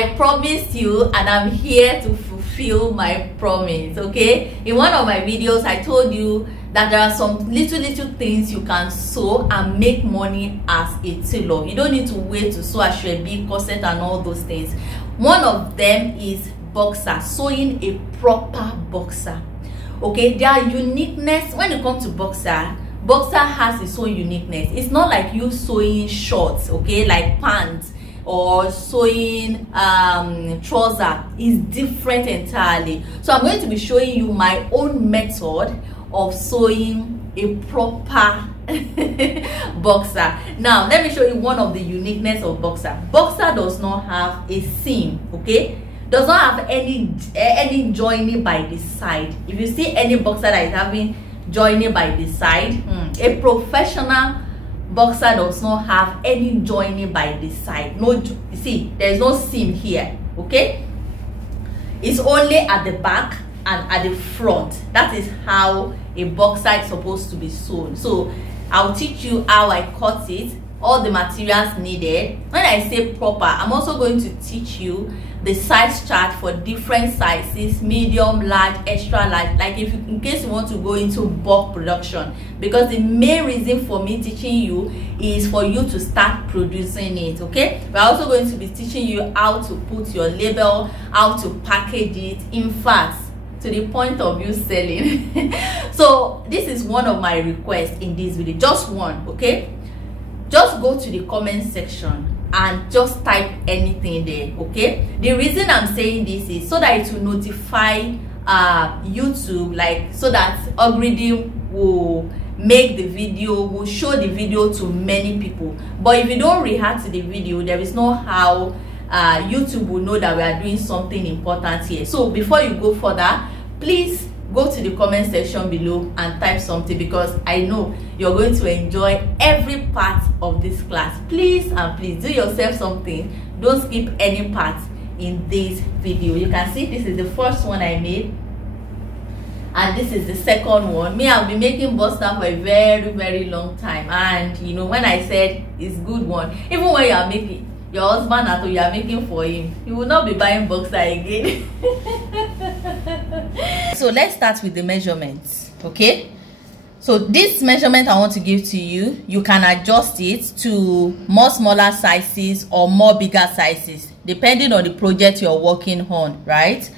I promised you, and I'm here to fulfill my promise. Okay, in one of my videos I told you that there are some little things you can sew and make money as a tailor. You don't need to wait to sew a big corset and all those things. One of them is boxer, sewing a proper boxer. Okay, their uniqueness when it comes to boxer has its own uniqueness. It's not like you sewing shorts, okay, like pants, or sewing trouser. Is different entirely. So I'm going to be showing you my own method of sewing a proper boxer. Now let me show you one of the uniqueness of boxer. Boxer does not have a seam, okay, does not have any joining by the side. If you see any boxer that is having joining by the side, a professional boxer does not have any joining by the side. No, you see, there is no seam here, okay. It's only at the back and at the front. That is how a boxer is supposed to be sewn. So I'll teach you how I cut it, all the materials needed. When I say proper, I'm also going to teach you the size chart for different sizes, medium, large, extra large, like if you, in case you want to go into bulk production, because the main reason for me teaching you is for you to start producing it. Okay, we're also going to be teaching you how to put your label, how to package it, in fact to the point of you selling. So this is one of my requests in this video, just one. Okay, just go to the comment section and just type anything there. Okay, the reason I'm saying this is so that it will notify YouTube, like so that algorithm will make the video, will show the video to many people. But if you don't react to the video, there is no how YouTube will know that we are doing something important here. So before you go further, please go to the comment section below and type something, because I know you're going to enjoy every part of this class. Please and please do yourself something. Don't skip any part in this video. You can see this is the first one I made, and this is the second one. Me, I've been making boxer for a very long time, and you know, when I said it's good one, even when you are making your husband at all, you are making for him, he will not be buying boxer again. So let's start with the measurements. Okay, so this measurement I want to give to you, you can adjust it to more smaller sizes or more bigger sizes depending on the project you're working on, right?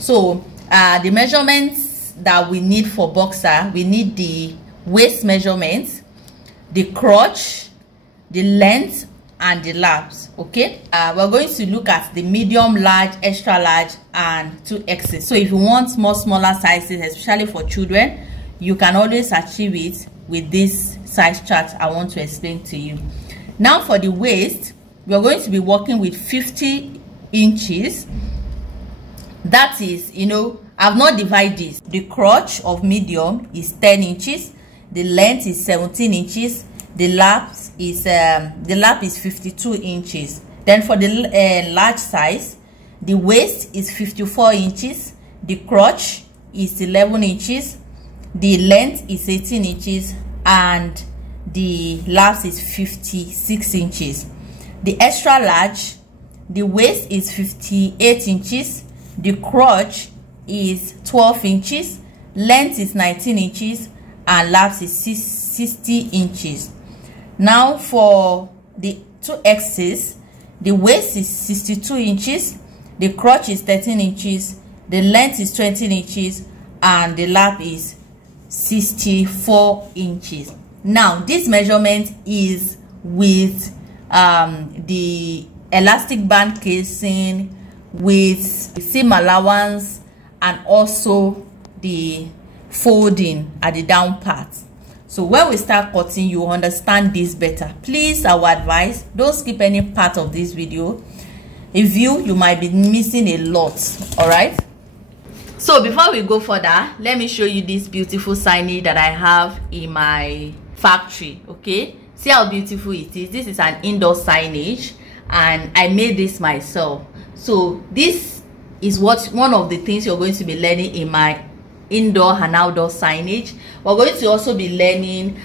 So the measurements that we need for boxer, we need the waist measurement, the crotch, the length, and the laps. Okay, we're going to look at the medium, large, extra large, and 2Xs. So if you want more smaller sizes, especially for children, you can always achieve it with this size chart I want to explain to you. Now for the waist, we're going to be working with 50 inches. That is, you know, I've not divided this. The crotch of medium is 10 inches, the length is 17 inches, the lap is 52 inches. Then for the large size, the waist is 54 inches, the crotch is 11 inches, the length is 18 inches, and the lap is 56 inches. The extra large, the waist is 58 inches, the crotch is 12 inches, length is 19 inches, and lap is 60 inches. Now for the 2Xs, the waist is 62 inches, the crotch is 13 inches, the length is 20 inches, and the lap is 64 inches. Now this measurement is with the elastic band casing, with seam allowance, and also the folding at the down part. So when we start cutting, you understand this better. Please, our advice, don't skip any part of this video. If you might be missing a lot. All right, so before we go further, let me show you this beautiful signage that I have in my factory. Okay, see how beautiful it is. This is an indoor signage, and I made this myself. So this is one of the things you're going to be learning in my indoor and outdoor signage. We're going to also be learning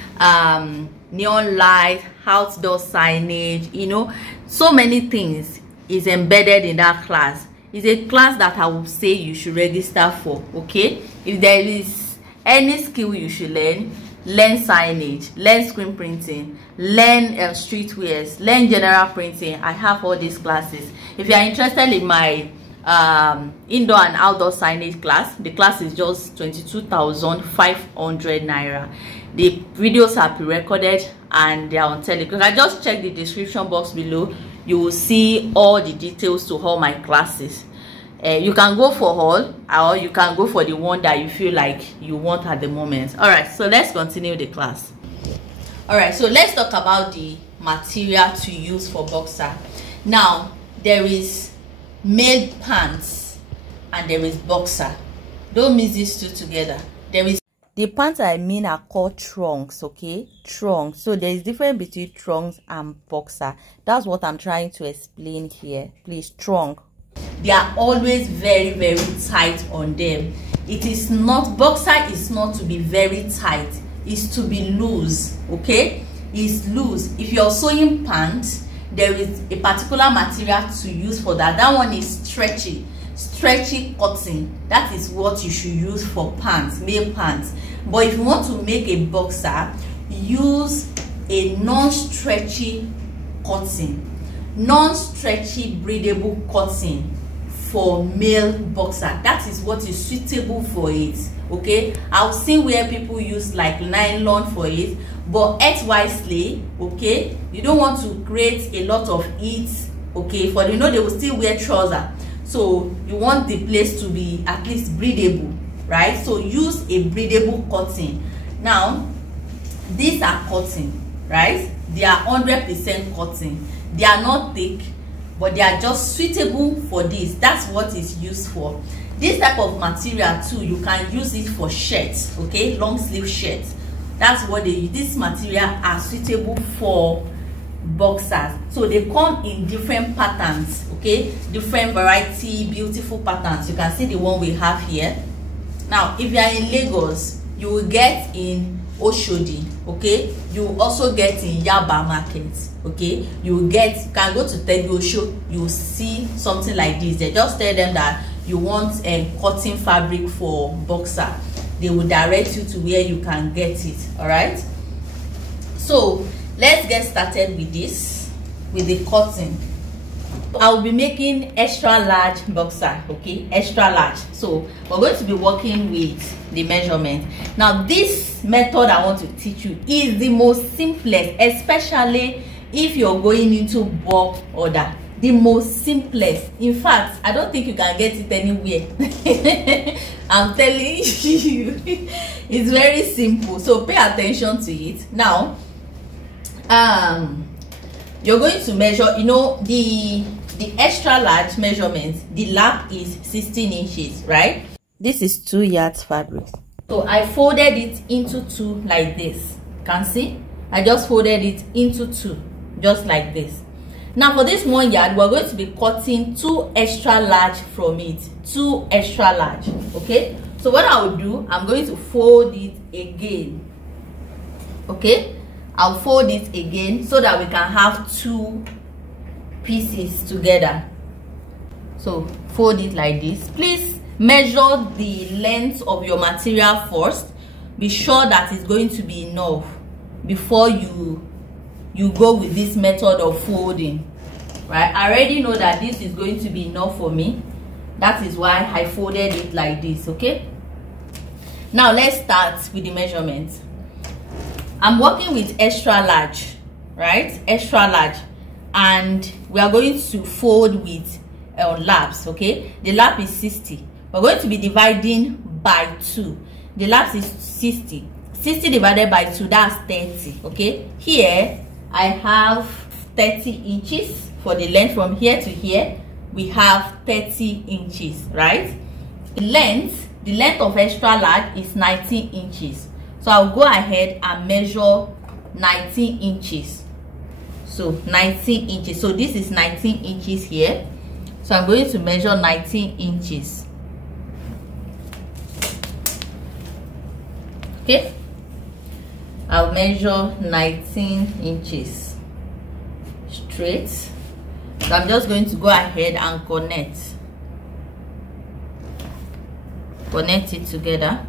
neon light, outdoor signage, you know, so many things. is embedded in that class. It's a class that I would say you should register for. Okay, if there is any skill you should learn signage, learn screen printing, learn streetwears, learn general printing. I have all these classes. If you are interested in my indoor and outdoor signage class, the class is just 22,500 naira. The videos are pre-recorded and they are on Telegram. I just check the description box below. You will see all the details to all my classes. You can go for all, or you can go for the one that you feel like you want at the moment. All right, so let's continue the class. All right, so let's talk about the material to use for boxer. Now, there is male pants and there is boxer. Don't mix these two together. There is the pants I mean are called trunks. Okay, trunks. So there is difference between trunks and boxer. That's what I'm trying to explain here. Please, trunk, they are always very, very tight on them. It is not, boxer is not to be very tight, it's to be loose. Okay, it's loose. If you're sewing pants, there is a particular material to use for that. That one is stretchy cotton. That is what you should use for pants, male pants. But if you want to make a boxer, use a non-stretchy cotton, non-stretchy breathable cotton for male boxer. That is what is suitable for it. Okay, I've seen where people use like nylon for it, but earth wisely. Okay, you don't want to create a lot of heat. Okay, for they will still wear trousers, so you want the place to be at least breathable, right? So use a breathable cotton. Now these are cotton, right? They are 100% cotton. They are not thick, but they are just suitable for this. That's what it's used for. This type of material too, you can use it for shirts. Okay, long sleeve shirts. That's what they use. This material are suitable for boxers. So they come in different patterns. Okay, different variety, beautiful patterns. You can see the one we have here. Now if you are in Lagos, you will get in Oshodi. Okay, you will also get in Yaba market. Okay, you can go to Tegosho, you will see something like this. They just tell them that you want a cotton fabric for boxer. They will direct you to where you can get it. All right, so let's get started with this, with the cotton. I will be making extra large boxer. Okay, extra large. So we're going to be working with the measurement. Now this method I want to teach you is the most simplest, especially if you're going into bulk order. The most simplest. In fact, I don't think you can get it anywhere. I'm telling you, it's very simple. So pay attention to it. Now you're going to measure, the extra large measurement. The lap is 16 inches, right? This is 2 yards fabric. So I folded it into 2 like this. Can see? I just folded it into 2, just like this. Now for this 1 yard, we're going to be cutting 2 extra large from it. 2 extra large. Okay, so what I will do, I'm going to fold it again. Okay, I'll fold it again so that we can have 2 pieces together. So fold it like this. Please measure the length of your material first. Be sure that it's going to be enough before you go with this method of folding, right? I already know that this is going to be enough for me. That is why I folded it like this. Okay, now let's start with the measurement. I'm working with extra large, right? Extra large, and we are going to fold with laps. Okay, the lap is 60. We're going to be dividing by 2. The lap is 60. 60 divided by 2, that's 30. Okay, here I have 30 inches for the length from here to here. We have 30 inches, right? The length of extra large is 19 inches. So I'll go ahead and measure 19 inches. So 19 inches. So this is 19 inches here. So I'm going to measure 19 inches. Okay, I'll measure 19 inches straight. So I'm just going to go ahead and connect it together.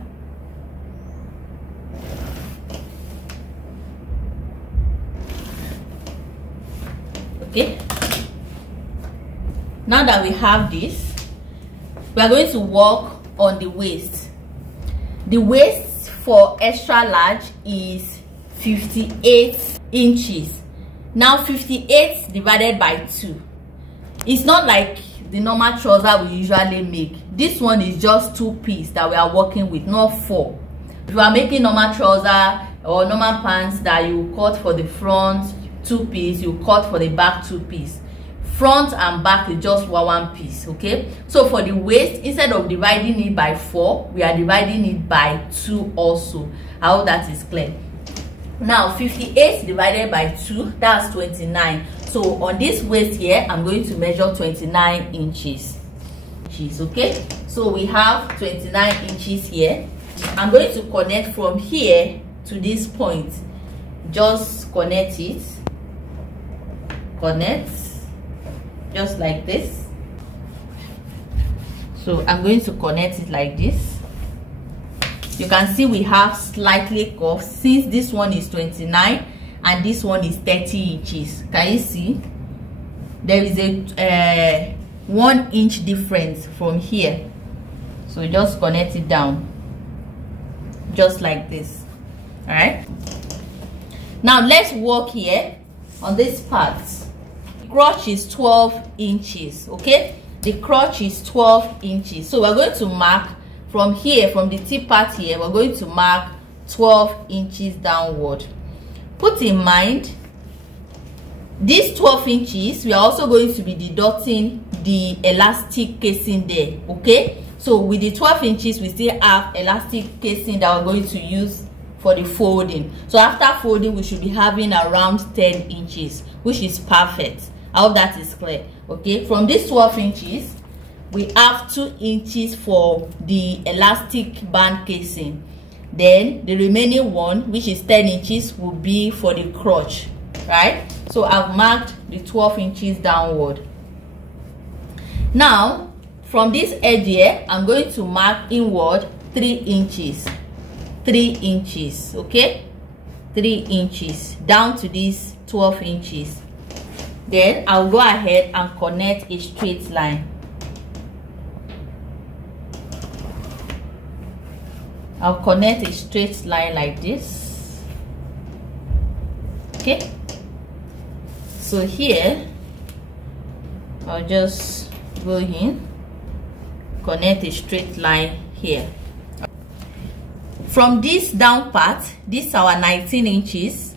Okay, now that we have this, we are going to work on the waist. The waist for extra large is 58 inches. Now 58 divided by 2, it's not like the normal trouser we usually make. This one is just 2-piece that we are working with, not 4. If you are making normal trouser or normal pants that you cut for the front 2-piece, you cut for the back 2-piece. Front and back is just 1 piece. Okay, so for the waist, instead of dividing it by 4, we are dividing it by 2 also. I hope that is clear. Now 58 divided by 2, that's 29. So on this waist here, I'm going to measure 29 inches. Okay, so we have 29 inches here. I'm going to connect from here to this point. Just connect it. Connect just like this. So I'm going to connect it like this. You can see we have slightly curved, since this one is 29 and this one is 30 inches. Can you see there is a 1 inch difference from here? So just connect it down just like this. All right, now let's work here on this part. The crotch is 12 inches. Okay, the crotch is 12 inches. So we're going to mark from here, from the tip part here, we're going to mark 12 inches downward. Put in mind, these 12 inches, we are also going to be deducting the elastic casing there. Okay, so with the 12 inches, we still have elastic casing that we're going to use for the folding. So after folding, we should be having around 10 inches, which is perfect. I hope that is clear. Okay, from these 12 inches, we have 2 inches for the elastic band casing. Then the remaining one, which is 10 inches, will be for the crotch, right? So I've marked the 12 inches downward. Now from this edge here, I'm going to mark inward 3 inches. 3 inches. Okay, 3 inches down to this 12 inches. Then I'll go ahead and connect a straight line. I'll connect a straight line like this. Okay, so here I'll just go in, connect a straight line here. From this down part, this is our 19 inches.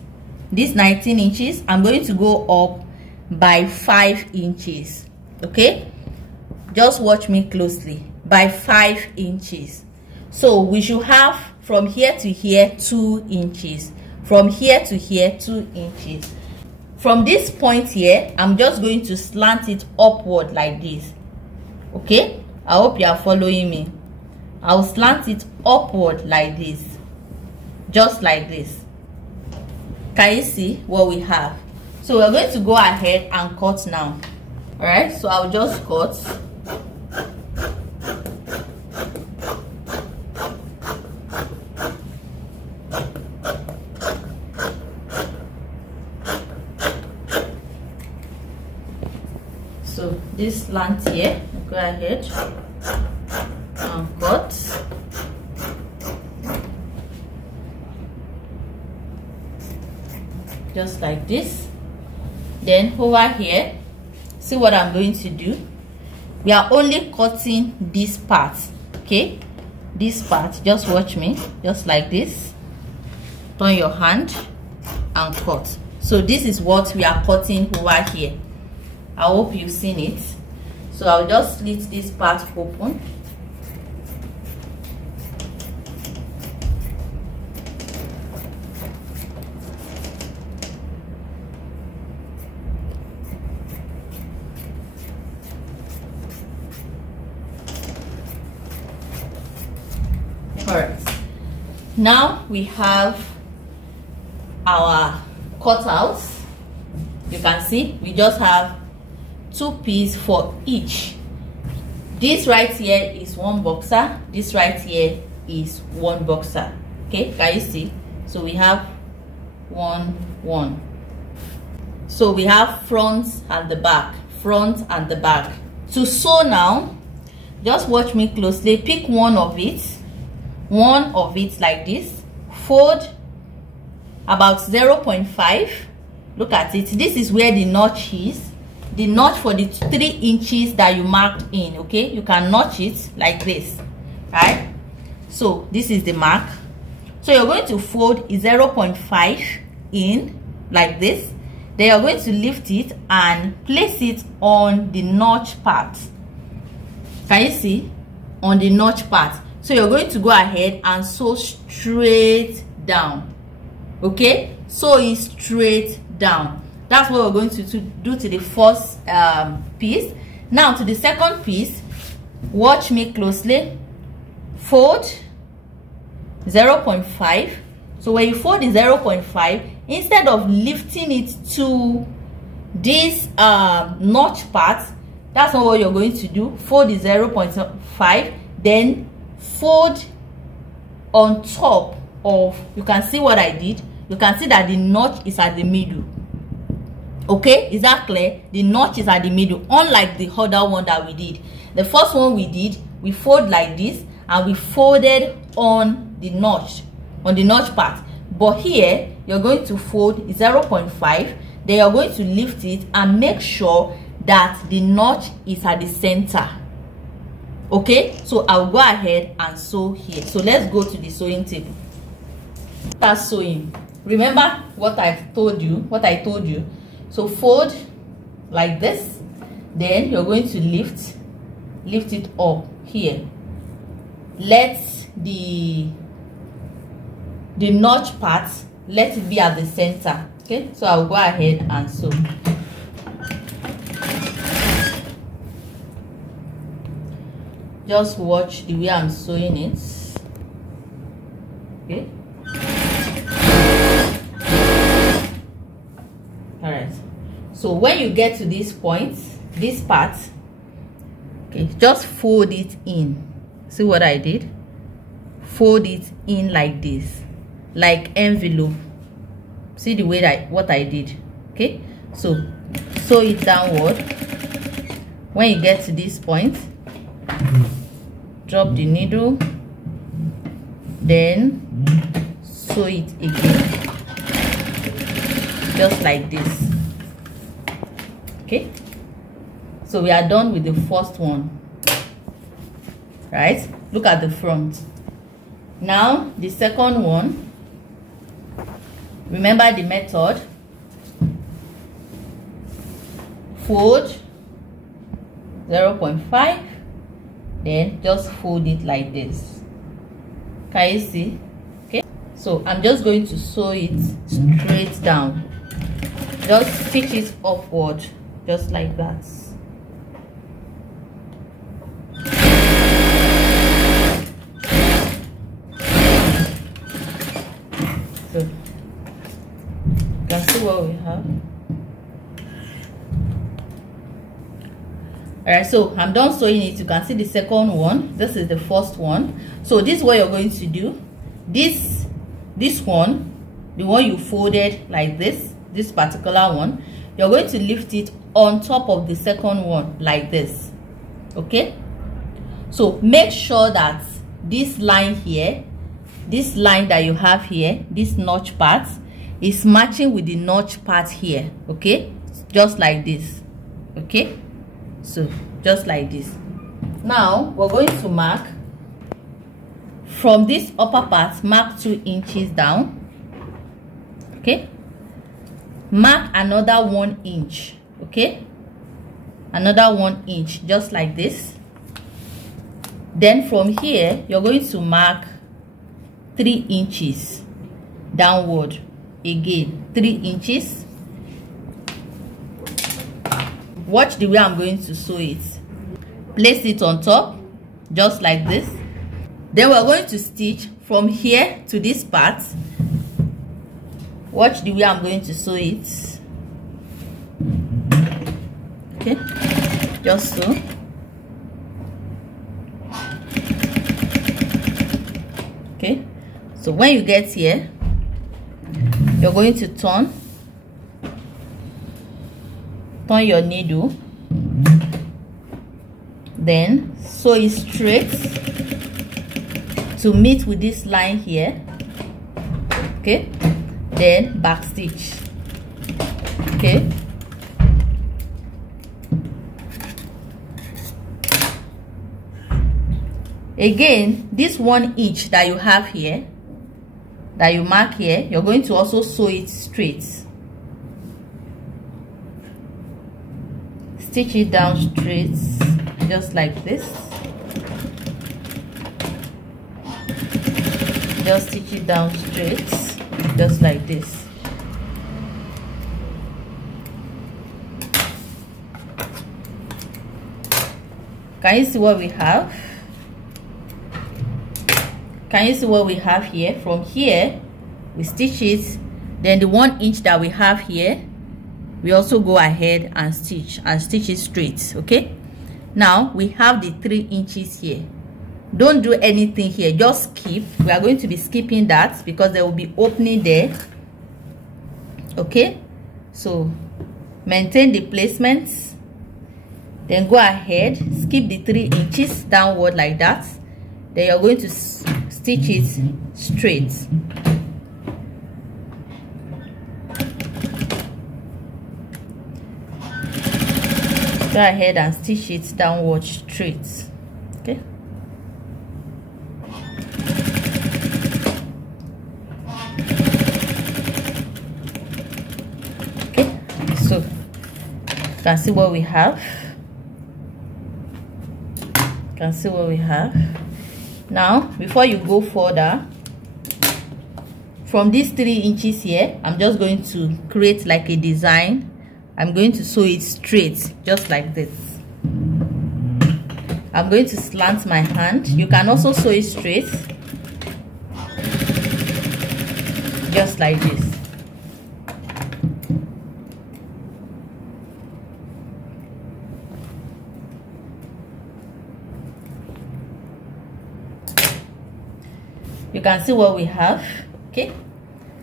This 19 inches, I'm going to go up by 5 inches. Okay, just watch me closely. By 5 inches. So we should have from here to here 2 inches. From here to here 2 inches. From this point here, I'm just going to slant it upward like this. Okay, I hope you are following me. I'll slant it upward like this, just like this. Can you see what we have? So we're going to go ahead and cut now. All right, so I'll just cut. So this slant here, go ahead and cut. Just like this. Then over here, see what I'm going to do. We are only cutting this part. Okay, this part, just watch me, just like this. Turn your hand and cut. So this is what we are cutting over here. I hope you've seen it. So I'll just slit this part open. Alright, now we have our cutouts. You can see we just have 2 pieces for each. This right here is 1 boxer, this right here is 1 boxer. Okay, can you see? So we have 1 1. So we have front and the back, front and the back. To sew now, just watch me closely. Pick one of it like this, fold about 0.5. Look at it. This is where the notch is, the notch for the 3 inches that you marked in. Okay, you can notch it like this, right? So this is the mark. So you're going to fold 0.5 in like this. Then you're going to lift it and place it on the notch part. Can you see? On the notch part. So you're going to go ahead and sew straight down. Okay, sew it straight down. That's what we're going to do to the first piece. Now to the second piece, watch me closely. Fold 0.5. So when you fold the 0.5, instead of lifting it to this notch part, that's not what you're going to do. Fold the 0.5, then fold on top of, you can see what I did. You can see that the notch is at the middle. Okay, is that clear? The notch is at the middle, unlike the other one that we did. The first one we did, we fold like this and we folded on the notch part. But here you're going to fold 0.5, then you're going to lift it and make sure that the notch is at the center. Okay, so I'll go ahead and sew here. So let's go to the sewing table. Start sewing. Remember what I told you. So fold like this, then you're going to lift it up here. Let the notch part, let it be at the center. Okay, so I'll go ahead and sew. Just watch the way I'm sewing it. Okay, all right. So when you get to this point, this part, okay, just fold it in. See what I did? Fold it in like this, like envelope. See the way that what I did. Okay, so sew it downward. When you get to this point, drop the needle, then sew it again, just like this. Okay, so we are done with the first one, right? Look at the front. Now the second one, remember the method. Fold 0.5, then just fold it like this. Can you see? Okay, so I'm just going to sew it straight down. Just stitch it upward, just like that. So you can see what we have. Alright, so I'm done sewing it. You can see the second one. This is the first one. So this is what you're going to do. This one, the one you folded like this particular one, you're going to lift it on top of the second one like this. Okay, so make sure that this line here, this line that you have here, this notch part, is matching with the notch part here. Okay, just like this. Okay, so just like this. Now we're going to mark from this upper part, mark 2 inches down. Okay, mark another 1 inch. Okay, another 1 inch, just like this. Then from here you're going to mark 3 inches downward again, 3 inches. Watch the way I'm going to sew it. Place it on top, just like this. Then we're going to stitch from here to this part. Watch the way I'm going to sew it. Okay, just so. Okay, so when you get here, you're going to turn your needle, then sew it straight to meet with this line here. Okay, then back stitch. Okay, again, this 1 inch that you have here, that you mark here, you're going to also sew it straight. Stitch it down straight, just like this. Just stitch it down straight, just like this. Can you see what we have? Can you see what we have here? From here, we stitch it, then the 1 inch that we have here, we also go ahead and stitch it straight. Okay, now we have the 3 inches here. Don't do anything here, just skip. We are going to be skipping that because there will be opening there. Okay, so maintain the placements, then go ahead, skip the 3 inches downward like that, then you're going to stitch it straight. Go ahead and stitch it downward straight. Okay, so you can see what we have. Now, before you go further, from these 3 inches here, I'm just going to create like a design. I'm going to sew it straight, just like this. I'm going to slant my hand. You can also sew it straight, just like this. You can see what we have. Okay,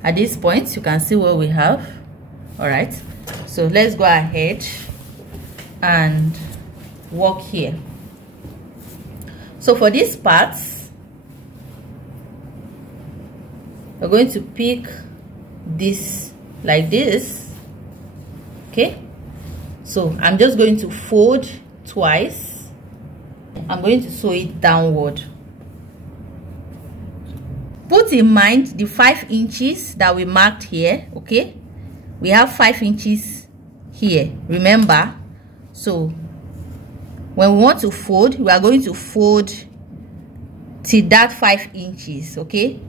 at this point you can see what we have. All right, so let's go ahead and work here. So for this part, we're going to pick this like this. Okay, so I'm just going to fold twice. I'm going to sew it downward. Put in mind the 5 inches that we marked here. Okay, we have 5 inches here, remember. So when we want to fold, we are going to fold till that 5 inches. Okay,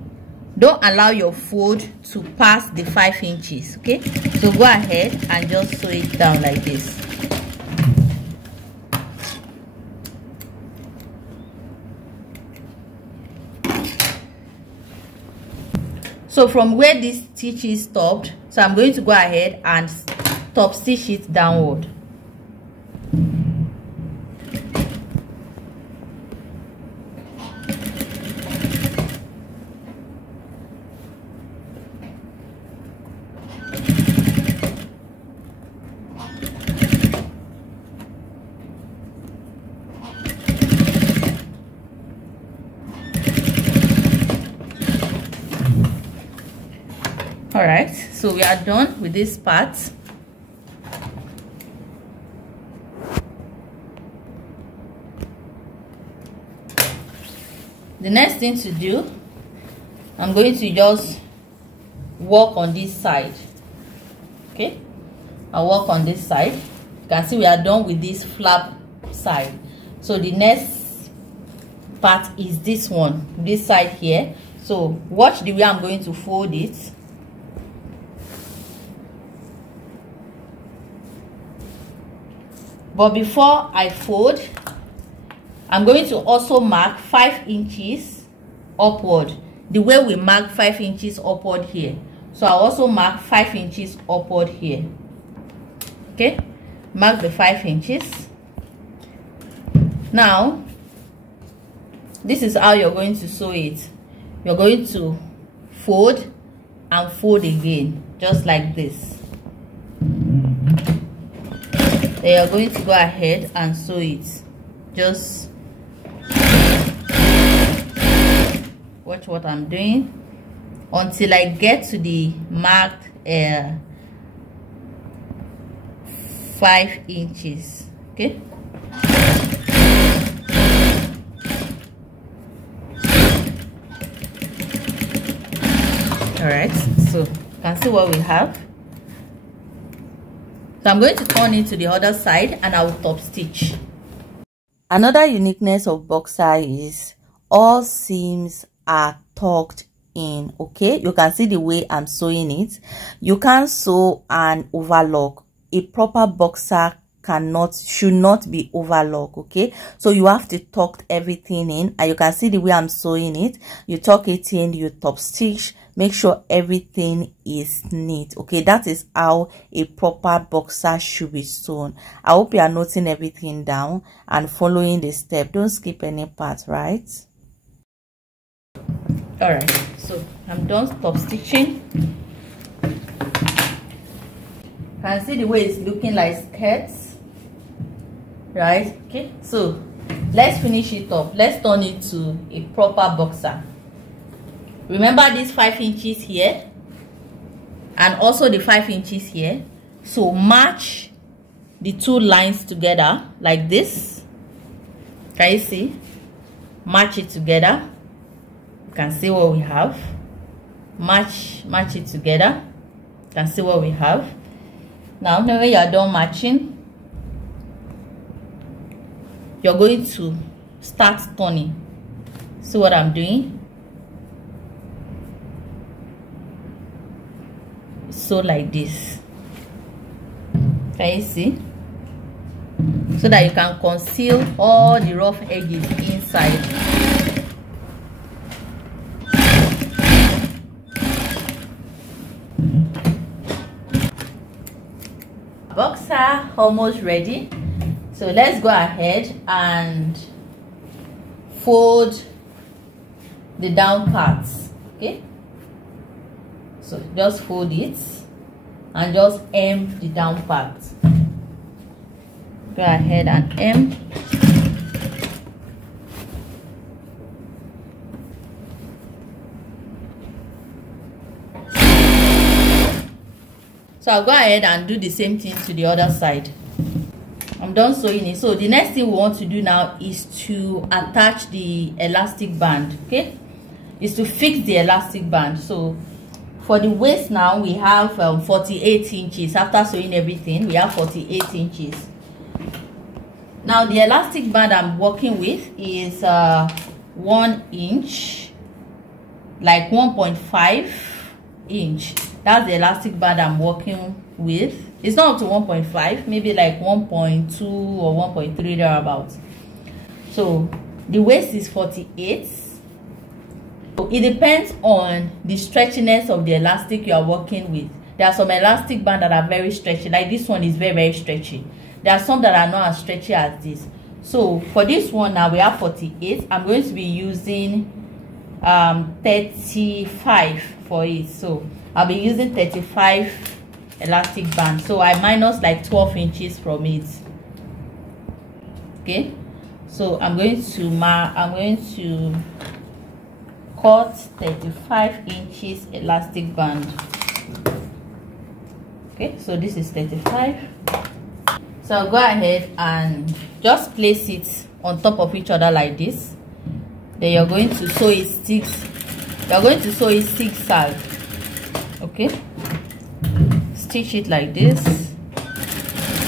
don't allow your fold to pass the 5 inches. Okay, so go ahead and just sew it down like this. So from where this stitch is stopped, so I'm going to go ahead and top stitch it downward. All right, so we are done with this part. The next thing to do, I'm going to just work on this side. Okay, I'll work on this side. You can see we are done with this flap side. So the next part is this one, this side here. So watch the way I'm going to fold it. But before I fold, I'm going to also mark 5 inches upward, the way we mark 5 inches upward here. So I'll also mark 5 inches upward here. Okay, mark the 5 inches. Now this is how you're going to sew it. You're going to fold and fold again, just like this. Then you're going to go ahead and sew it. Just watch what I'm doing until I get to the marked 5 inches. Okay. All right, so you can see what we have. So I'm going to turn it to the other side and I will top stitch. Another uniqueness of boxer is all seams are tucked in. Okay, you can see the way I'm sewing it. You can't sew an overlock. A proper boxer should not be overlock. Okay, so you have to tuck everything in, and you can see the way I'm sewing it. You tuck it in, you top stitch, make sure everything is neat. Okay, that is how a proper boxer should be sewn. I hope you are noting everything down and following the step. Don't skip any part, right? All right, so I'm done top stitching. You can see the way it's looking like skirts, right? Okay, so let's finish it up. Let's turn it to a proper boxer. Remember these 5 inches here and also the 5 inches here. So match the 2 lines together like this. Can you see? Match it together. You can see what we have. Match it together. You can see what we have. Now when you are done matching, you're going to start turning. See what I'm doing? So like this. Can you see? So that you can conceal all the rough edges inside. Boxer almost ready. So let's go ahead and fold the down parts. Okay, so just fold it and just hem the down part. Go ahead and hem. So I'll go ahead and do the same thing to the other side. I'm done sewing it. So the next thing we want to do now is to attach the elastic band. Okay, is to fix the elastic band. So for the waist now we have 48 inches. After sewing everything, we have 48 inches. Now the elastic band I'm working with is 1 inch, like 1.5 inch. That's the elastic band I'm working with. It's not up to 1.5, maybe like 1.2 or 1.3 thereabouts. So the waist is 48. So it depends on the stretchiness of the elastic you are working with. There are some elastic bands that are very stretchy, like this one is very stretchy. There are some that are not as stretchy as this. So for this one now we have 48. I'm going to be using 35 for it. So I'll be using 35 elastic band. So I minus like 12 inches from it. Okay, so I'm going to cut 35 inches elastic band. Okay, so this is 35. So I'll go ahead and just place it on top of each other like this. Then you're going to sew it zigzag. Okay, stitch it like this,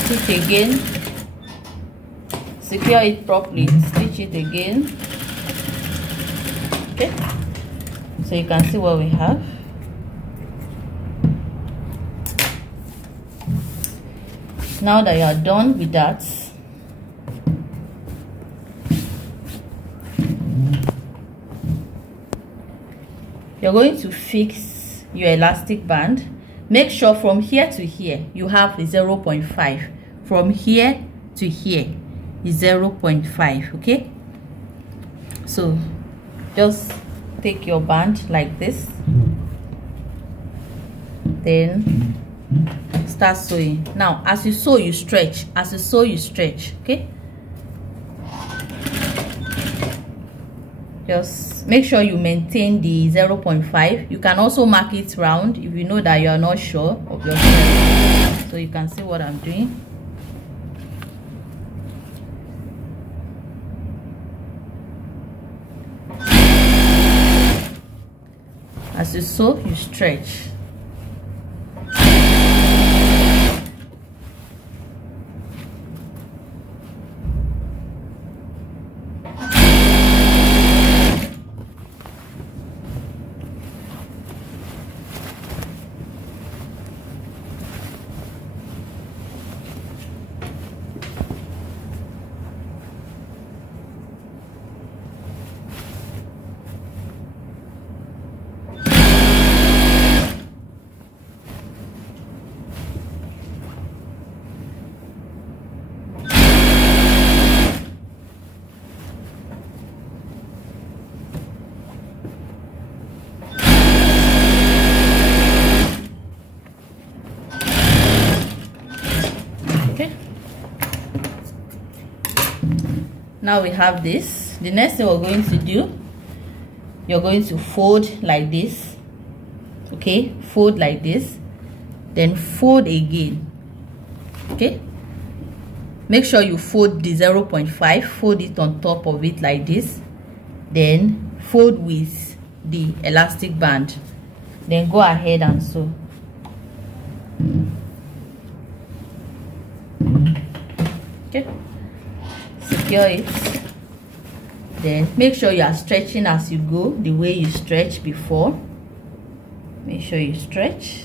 stitch again, secure it properly, stitch it again. Okay, so you can see what we have. Now that you are done with that, you're going to fix your elastic band. Make sure from here to here you have a 0.5. from here to here is 0.5. okay, so just take your band like this, then start sewing. Now as you sew you stretch, as you sew you stretch. Okay, just make sure you maintain the 0.5. you can also mark it round if you know that you are not sure of your stretch. So you can see what I'm doing. As you sew you stretch. Now we have this. The next thing we're going to do, you're going to fold like this. Okay, fold like this, then fold again. Okay, make sure you fold the 0.5, fold it on top of it like this, then fold with the elastic band, then go ahead and sew. Okay, secure it, then make sure you are stretching as you go, the way you stretch before. Make sure you stretch.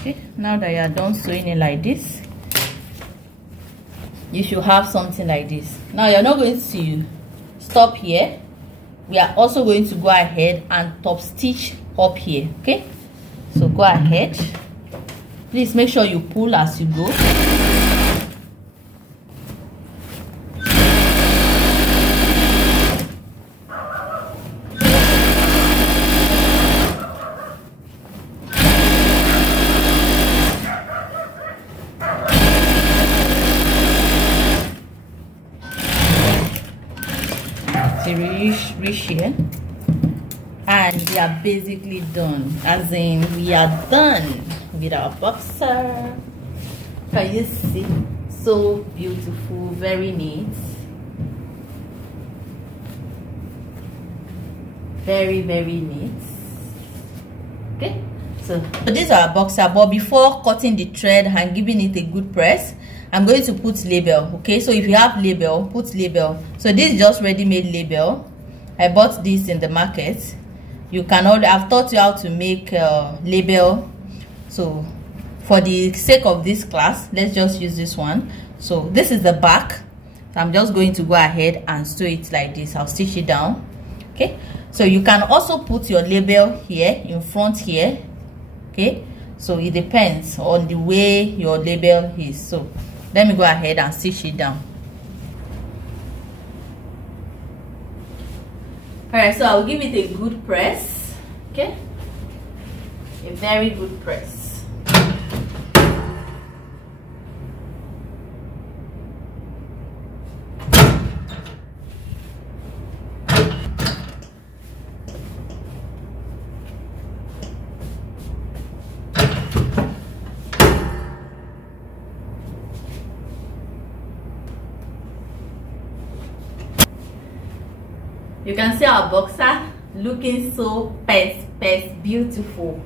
Okay, now that you are done sewing it like this, you should have something like this. Now you're not going to stop here. We are also going to go ahead and top stitch up here. Okay, so go ahead. Please make sure you pull as you go. Reach here, and we are basically done, as in we are done with our boxer. Can you see? So beautiful, very neat, very neat. Okay, so this is our boxer, but before cutting the thread and giving it a good press, I'm going to put label. Okay, so if you have label, put label. So this is just ready-made label. I bought this in the market. You can already, I've taught you how to make label. So for the sake of this class, let's just use this one. So this is the back. So I'm just going to go ahead and sew it like this. I'll stitch it down. Okay, so you can also put your label here in front here. Okay, so it depends on the way your label is. So let me go ahead and stitch it down. All right, so I'll give it a good press. Okay, a very good press. You can see our boxer looking so beautiful.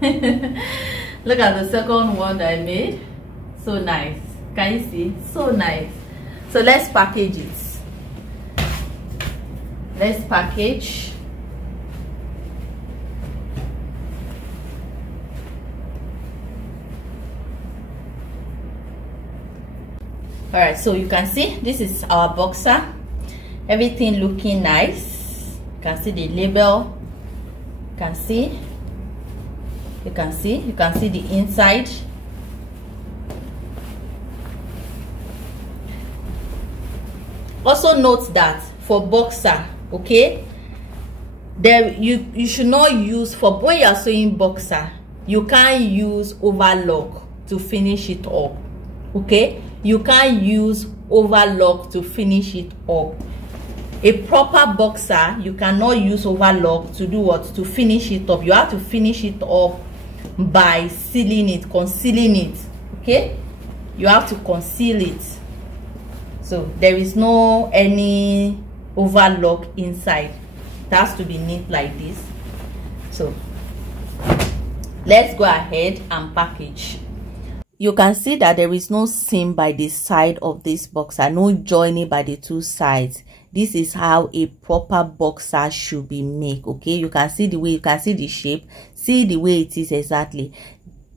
Look at the second one that I made. So nice. Can you see? So nice. So let's package it. Let's package. All right, so you can see this is our boxer. Everything looking nice. You can see the label. You can see the inside. Also note that for boxer, okay, there you should not use, for when you are sewing boxer, you can't use overlock to finish it up. Okay, you can't use overlock to finish it up. A proper boxer, you cannot use overlock to do what? To finish it up. You have to finish it up by sealing it, concealing it. Okay, you have to conceal it, so there is no any overlock inside. It has to be neat like this. So let's go ahead and package. You can see that there is no seam by the side of this boxer, no joining by the two sides. This is how a proper boxer should be made. Okay, you can see the way, you can see the shape, see the way it is exactly.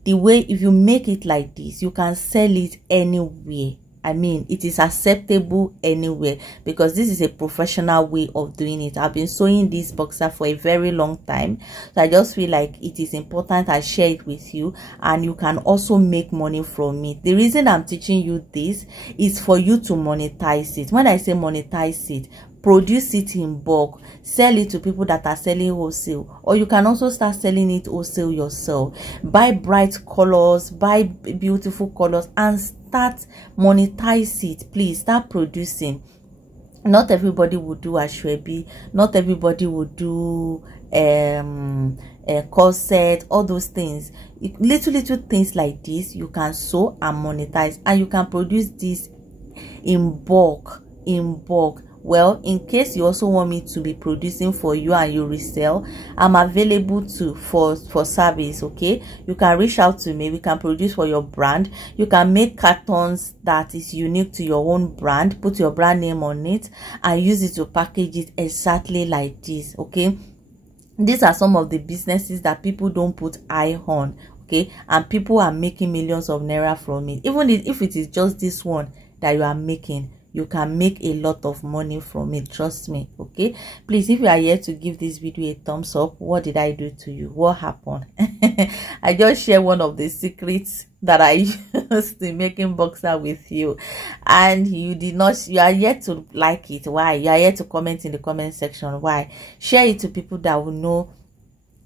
The way, if you make it like this, you can sell it anywhere. I mean, it is acceptable anywhere because this is a professional way of doing it. I've been sewing this boxer for a very long time, so I just feel like it is important I share it with you, and you can also make money from it. The reason I'm teaching you this is for you to monetize it. When I say monetize it, produce it in bulk, sell it to people that are selling wholesale, or you can also start selling it wholesale yourself. Buy bright colors, buy beautiful colors, and start monetize it. Please start producing. Not everybody will do ashwebi, not everybody will do corset, all those things. Little things like this you can sew and monetize, and you can produce this in bulk. Well, in case you also want me to be producing for you and you resell, I'm available too for service. Okay, you can reach out to me. We can produce for your brand. You can make cartons that is unique to your own brand, put your brand name on it, and use it to package it exactly like this. Okay, these are some of the businesses that people don't put eye on. Okay, and people are making millions of naira from it. Even if it is just this one that you are making, you can make a lot of money from it, trust me. Okay, please, if you are here to give this video a thumbs up, what did I do to you? What happened? I just share one of the secrets that I used in making boxer with you, and you did not, you are yet to like it. Why? You are yet to comment in the comment section. Why? Share it to people that will know,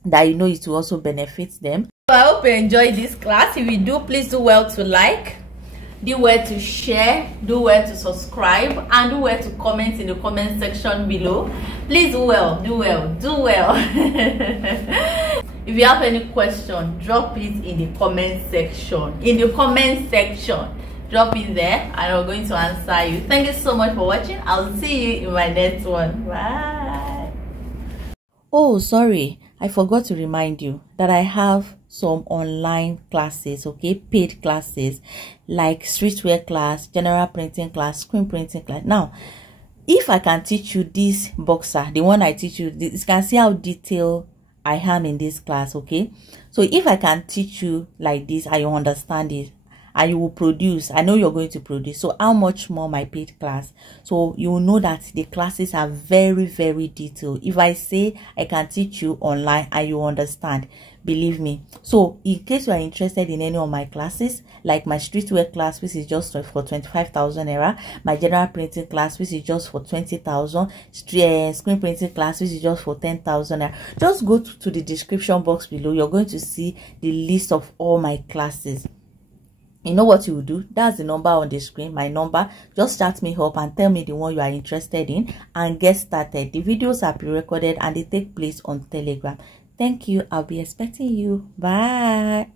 that you know it will also benefit them. So I hope you enjoyed this class. If you do, please do well to like, do well to share, do well to subscribe, and do well to comment in the comment section below. Please do well. If you have any question, drop it in the comment section. Drop it there and I'm going to answer you. Thank you so much for watching. I'll see you in my next one. Bye. Oh, sorry, I forgot to remind you that I have some online classes, okay, paid classes like streetwear class, general printing class, screen printing class. Now, if I can teach you this boxer, the one I teach you, you can see how detailed I am in this class. Okay, so if I can teach you like this and you understand it, and you will produce. I know you're going to produce. So how much more my paid class? So you will know that the classes are very, very detailed. If I say I can teach you online and you understand, believe me. So in case you are interested in any of my classes, like my streetwear class, which is just for 25,000 naira, my general printing class, which is just for 20,000, screen printing class, which is just for 10,000 naira, just go to the description box below. You're going to see the list of all my classes. You know what you will do? That's the number on the screen, my number. Just chat me up and tell me the one you are interested in and get started. The videos are pre-recorded and they take place on Telegram. Thank you. I'll be expecting you. Bye.